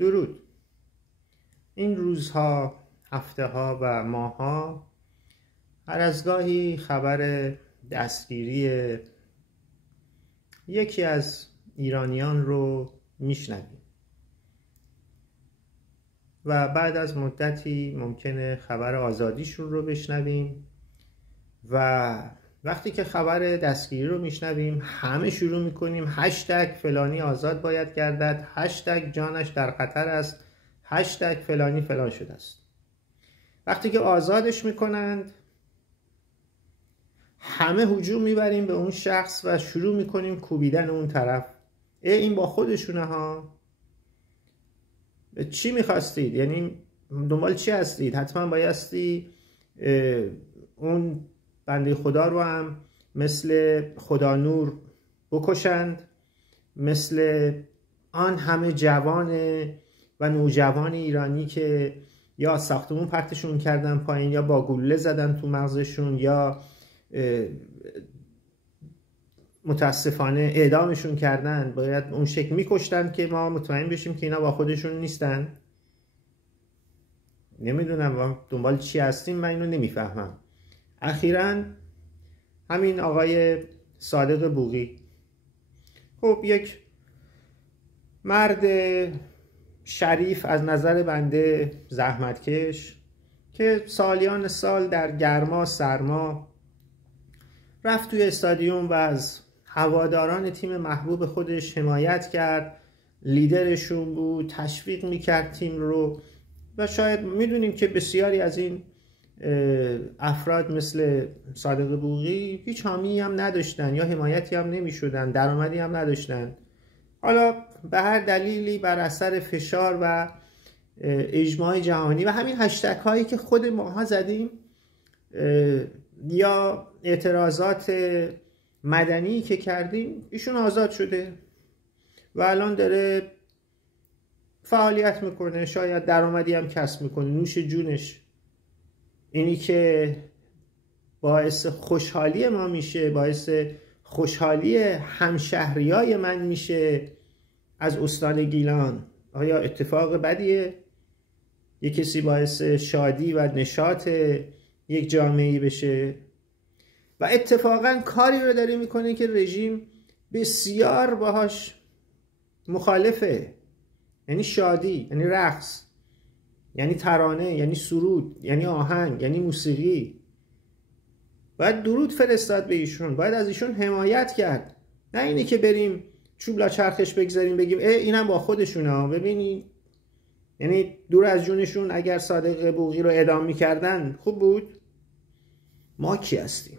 درود. این روزها، هفته ها و ماه ها هر از گاهی خبر دستگیری یکی از ایرانیان رو میشنویم و بعد از مدتی ممکنه خبر آزادیشون رو بشنویم و وقتی که خبر دستگیری رو میشنویم همه شروع میکنیم هشتگ فلانی آزاد باید گردد، هشتگ جانش در خطر است، هشتگ فلانی فلان شده است. وقتی که آزادش میکنند همه هجوم میبریم به اون شخص و شروع میکنیم کوبیدن اون طرف. این با خودشونه ها. چی میخواستید؟ یعنی دنبال چی هستید؟ حتما بایستی اون بنده خدا رو هم مثل خدا نور بکشند، مثل آن همه جوان و نوجوان ایرانی که یا ساختمون پرتشون کردن پایین، یا با گلوله زدن تو مغزشون، یا متاسفانه اعدامشون کردن. باید اون شکل میکشتن که ما مطمئن بشیم که اینا با خودشون نیستن. نمیدونم دنبال چی هستیم، من اینو نمیفهمم. اخیراً همین آقای صادق بوقی، خب یک مرد شریف از نظر بنده، زحمتکش، که سالیان سال در گرما سرما رفت توی استادیوم و از هواداران تیم محبوب خودش حمایت کرد، لیدرشون بود، تشویق میکرد تیم رو. و شاید میدونیم که بسیاری از این افراد مثل صادق بوقی هیچ حامی هم نداشتن یا حمایتی هم نمیشدن، درآمدی هم نداشتن. حالا به هر دلیلی بر اثر فشار و اجماع جهانی و همین هشتگ هایی که خود ماها زدیم یا اعتراضات مدنی که کردیم، ایشون آزاد شده و الان داره فعالیت میکنه، شاید درآمدی هم کسب میکنه، نوش جونش. اینی که باعث خوشحالی ما میشه، باعث خوشحالی همشهریای من میشه از استان گیلان، آیا اتفاق بدیه؟ یک کسی باعث شادی و نشاط یک جامعه بشه و اتفاقا کاری رو داره میکنه که رژیم بسیار باهاش مخالفه. یعنی شادی، یعنی رقص، یعنی ترانه، یعنی سرود، یعنی آهنگ، یعنی موسیقی. باید درود فرستاد به ایشون، باید از ایشون حمایت کرد، نه اینه که بریم چوب لا چرخش بگذاریم بگیم اینم با خودشونه. ببینی، یعنی دور از جونشون اگر صادق بوقی رو اعدام میکردن خوب بود. ما کی هستیم؟